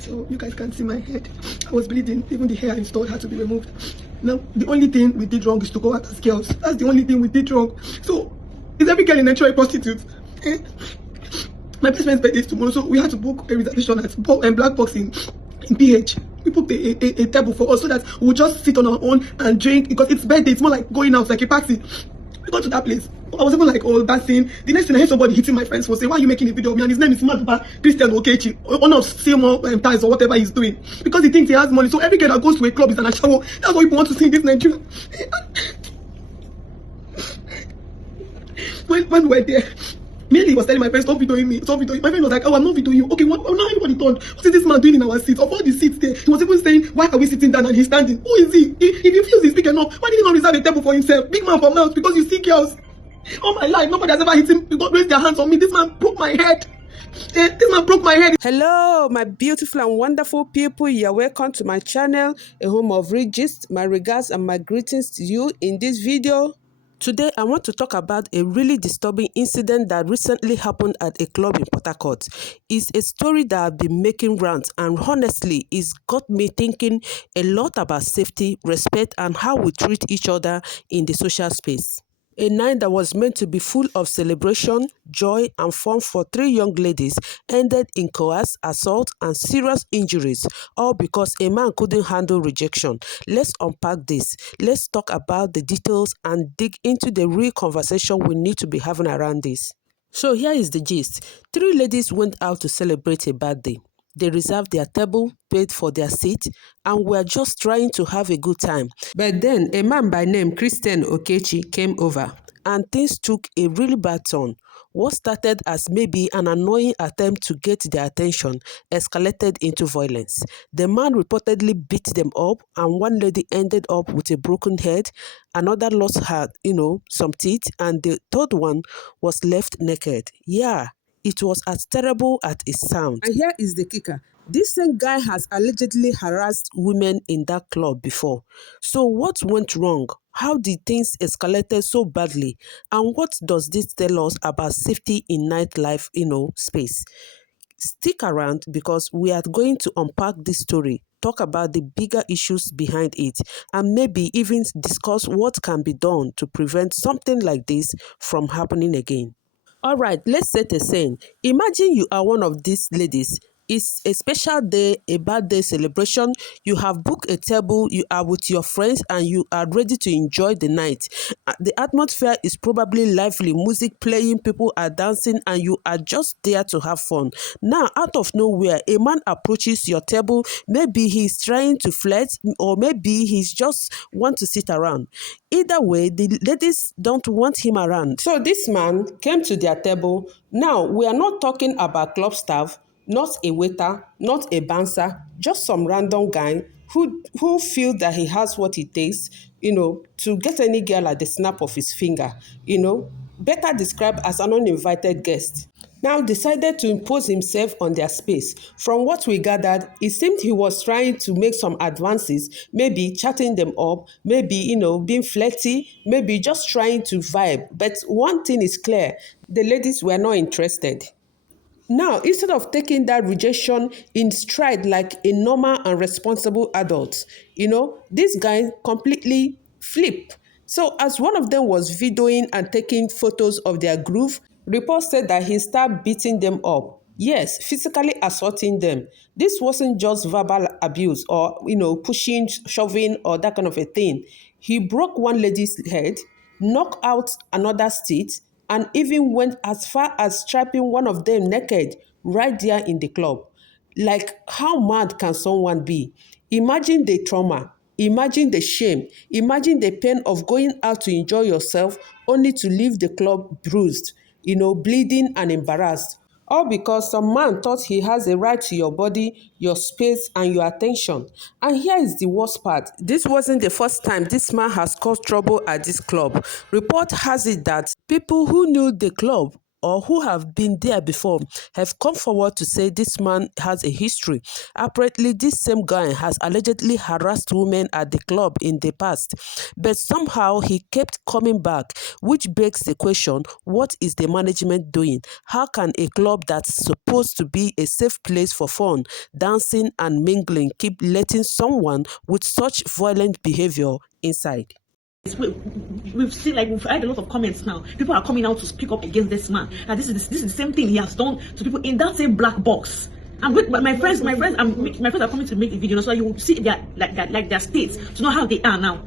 So you guys can see my head. I was bleeding. Even the hair I installed had to be removed. Now, the only thing we did wrong is to go out as girls. That's the only thing we did wrong. So, is every girl in Nigeria a prostitute? Eh? My best friend's birthday is tomorrow, so we had to book a reservation at Black Box in PH. We booked a table for us so that we'll just sit on our own and drink, because it's birthday. It's more like going out, like a party. We got to that place. I was even like, oh, dancing. The next thing I heard somebody hitting my friend's phone saying, why are you making a video of me? And his name is Madba Christian Okechi, one of Seymour ties or whatever he's doing. Because he thinks he has money. So every girl that goes to a club is an ashawo. That's what people want to see in this Nigeria. When we were there, mainly he was telling my friends, stop videoing me, stop videoing. My friend was like, oh, I'm not videoing you. Okay, what? Now everybody turned. What is this man doing in our seats? Of all the seats there, he was even saying, why are we sitting down and he's standing? Who is he? If he feels he's big enough, why did he not reserve a table for himself? Big man for mouth, because you see girls. All my life, nobody has ever hit him. God raised their hands on me. This man broke my head. This man broke my head. Hello, my beautiful and wonderful people. You're welcome to my channel, a home of real gist. My regards and my greetings to you in this video. Today, I want to talk about a really disturbing incident that recently happened at a club in Port Harcourt. It's a story that I've been making rounds, and honestly, it's got me thinking a lot about safety, respect, and how we treat each other in the social space. A night that was meant to be full of celebration, joy, and fun for three young ladies ended in coerced assault and serious injuries, all because a man couldn't handle rejection. Let's unpack this. Let's talk about the details and dig into the real conversation we need to be having around this. So here is the gist. Three ladies went out to celebrate a birthday. They reserved their table, paid for their seat, and were just trying to have a good time. But then a man by name Christian Okechi came over, and things took a really bad turn. What started as maybe an annoying attempt to get their attention escalated into violence. The man reportedly beat them up, and one lady ended up with a broken head, another lost her, some teeth, and the third one was left naked. Yeah. It was as terrible as it sounds. And here is the kicker. This same guy has allegedly harassed women in that club before. So what went wrong? How did things escalate so badly? And what does this tell us about safety in nightlife, space? Stick around, because we are going to unpack this story, talk about the bigger issues behind it, and maybe even discuss what can be done to prevent something like this from happening again. All right, let's set a scene. Imagine you are one of these ladies. It's a special day, a birthday celebration. You have booked a table, you are with your friends, and you are ready to enjoy the night. The atmosphere is probably lively, music playing, people are dancing, and you are just there to have fun. Now, out of nowhere, a man approaches your table. Maybe he's trying to flirt, or maybe he's just want to sit around. Either way, the ladies don't want him around. So this man came to their table. Now, we are not talking about club staff, not a waiter, not a bouncer, just some random guy who feel that he has what it takes, to get any girl at the snap of his finger, better described as an uninvited guest. Now decided to impose himself on their space. From what we gathered, it seemed he was trying to make some advances, maybe chatting them up, maybe, being flirty, maybe just trying to vibe. But one thing is clear, the ladies were not interested. Now, instead of taking that rejection in stride like a normal and responsible adult, this guy completely flipped. So as one of them was videoing and taking photos of their groove, reports said that he started beating them up. Yes, physically assaulting them. This wasn't just verbal abuse or, pushing, shoving, or that kind of a thing. He broke one lady's head, knocked out another's teeth, and even went as far as stripping one of them naked right there in the club. Like, how mad can someone be? Imagine the trauma, imagine the shame, imagine the pain of going out to enjoy yourself only to leave the club bruised, bleeding and embarrassed. All because some man thought he has a right to your body, your space, and your attention. And here is the worst part. This wasn't the first time this man has caused trouble at this club. Report has it that people who knew the club or who have been there before have come forward to say this man has a history. Apparently, this same guy has allegedly harassed women at the club in the past, but somehow he kept coming back, which begs the question, what is the management doing? How can a club that's supposed to be a safe place for fun, dancing and mingling keep letting someone with such violent behavior inside? We've seen, like, we've had a lot of comments now. People are coming out to speak up against this man. And this is the same thing he has done to people in that same black box. I'm with my friends. My friends are coming to make a video, so you will see their their states to know how they are now.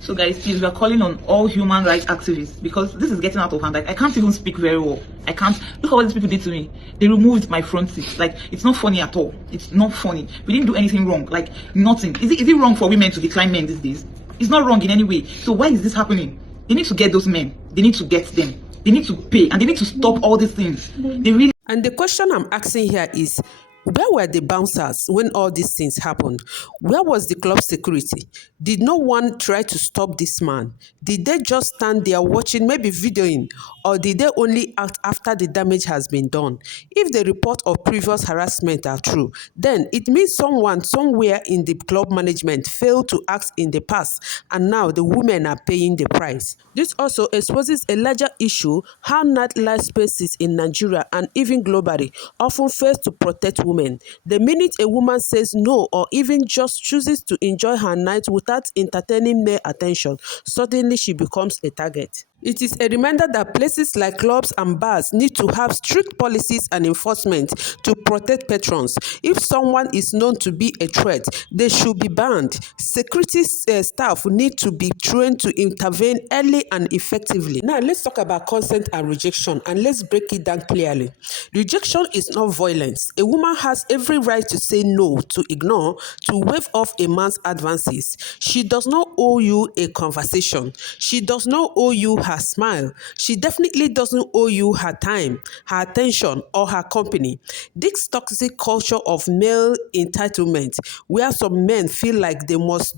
So guys, please, we are calling on all human rights activists, because this is getting out of hand. Like, I can't even speak very well. I can't. Look at what these people did to me. They removed my front seat. Like, it's not funny at all. It's not funny. We didn't do anything wrong. Like, nothing. Is it wrong for women to decline men these days? It's not wrong in any way. So why is this happening? They need to get those men. They need to get them. They need to pay, and they need to stop all these things. They really. And the question I'm asking here is, where were the bouncers when all these things happened? Where was the club security? Did no one try to stop this man? Did they just stand there watching, maybe videoing? Or did they only act after the damage has been done? If the report of previous harassment are true, then it means someone somewhere in the club management failed to act in the past, and now the women are paying the price. This also exposes a larger issue: how nightlife spaces in Nigeria and even globally often fail to protect women. The minute a woman says no or even just chooses to enjoy her night without entertaining male attention, suddenly she becomes a target. It is a reminder that places like clubs and bars need to have strict policies and enforcement to protect patrons. If someone is known to be a threat, they should be banned. Security staff need to be trained to intervene early and effectively. Now, let's talk about consent and rejection, and let's break it down clearly. Rejection is not violence. A woman has every right to say no, to ignore, to wave off a man's advances. She does not owe you a conversation. She does not owe you her smile. She definitely doesn't owe you her time, her attention, or her company. This toxic culture of male entitlement, where some men feel like they must,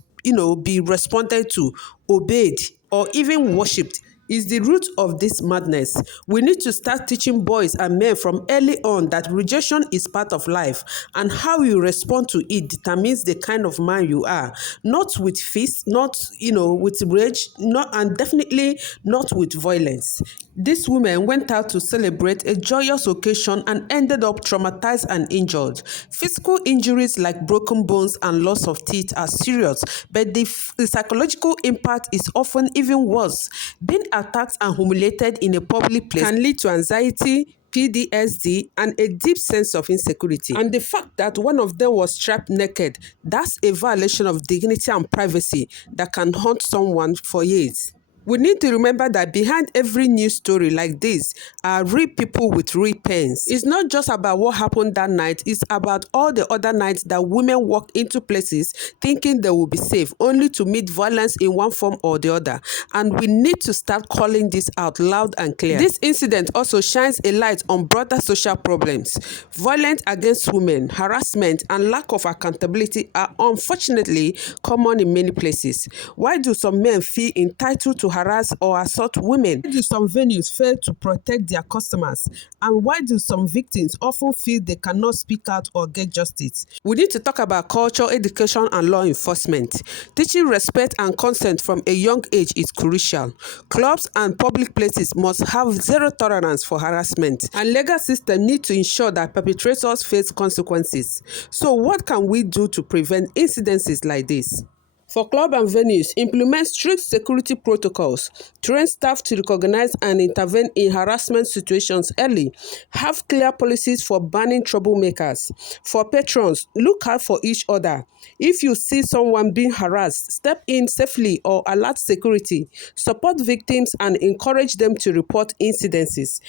be responded to, obeyed, or even worshipped, is the root of this madness. We need to start teaching boys and men from early on that rejection is part of life, and how you respond to it determines the kind of man you are. Not with fists, not with rage, and definitely not with violence. These women went out to celebrate a joyous occasion and ended up traumatized and injured. Physical injuries like broken bones and loss of teeth are serious, but the psychological impact is often even worse. Being attacked and humiliated in a public place can lead to anxiety, PTSD, and a deep sense of insecurity. And the fact that one of them was stripped naked, that's a violation of dignity and privacy that can haunt someone for years. We need to remember that behind every news story like this are real people with real pains. It's not just about what happened that night, it's about all the other nights that women walk into places thinking they will be safe, only to meet violence in one form or the other. And we need to start calling this out loud and clear. This incident also shines a light on broader social problems. Violence against women, harassment, and lack of accountability are unfortunately common in many places. Why do some men feel entitled to harass or assault women? Why do some venues fail to protect their customers? And why do some victims often feel they cannot speak out or get justice? We need to talk about culture, education, and law enforcement. Teaching respect and consent from a young age is crucial. Clubs and public places must have zero tolerance for harassment, and legal systems need to ensure that perpetrators face consequences. So what can we do to prevent incidences like this? For club and venues, implement strict security protocols, train staff to recognize and intervene in harassment situations early, have clear policies for banning troublemakers. For patrons, look out for each other. If you see someone being harassed, step in safely or alert security. Support victims and encourage them to report incidences.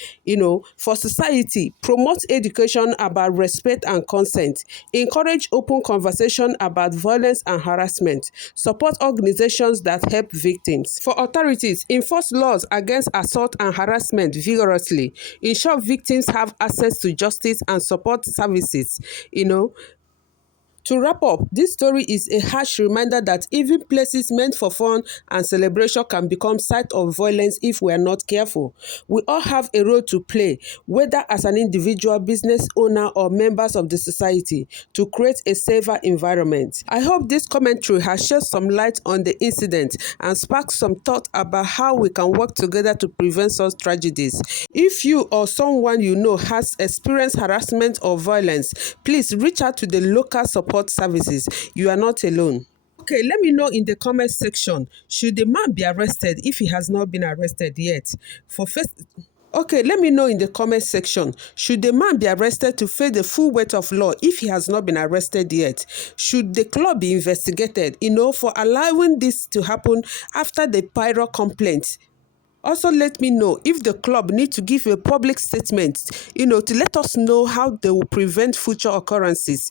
For society, promote education about respect and consent. Encourage open conversation about violence and harassment. Support organizations that help victims. For authorities, enforce laws against assault and harassment vigorously. Ensure victims have access to justice and support services. To wrap up, this story is a harsh reminder that even places meant for fun and celebration can become site of violence if we are not careful. We all have a role to play, whether as an individual, business owner, or members of the society, to create a safer environment. I hope this commentary has shed some light on the incident and sparked some thought about how we can work together to prevent such tragedies. If you or someone you know has experienced harassment or violence, please reach out to the local support services. You are not alone. Okay, let me know in the comment section, should the man be arrested if he has not been arrested yet? Okay, let me know in the comment section, should the man be arrested to face the full weight of law if he has not been arrested yet? Should the club be investigated, for allowing this to happen after the pyro complaint? Also, let me know if the club need to give a public statement, to let us know how they will prevent future occurrences,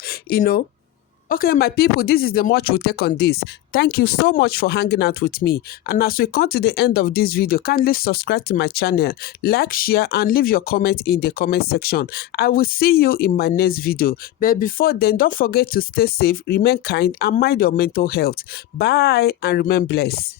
Okay, my people, this is the much we take on this. Thank you so much for hanging out with me. And as we come to the end of this video, kindly subscribe to my channel, like, share, and leave your comment in the comment section. I will see you in my next video. But before then, don't forget to stay safe, remain kind, and mind your mental health. Bye, and remain blessed.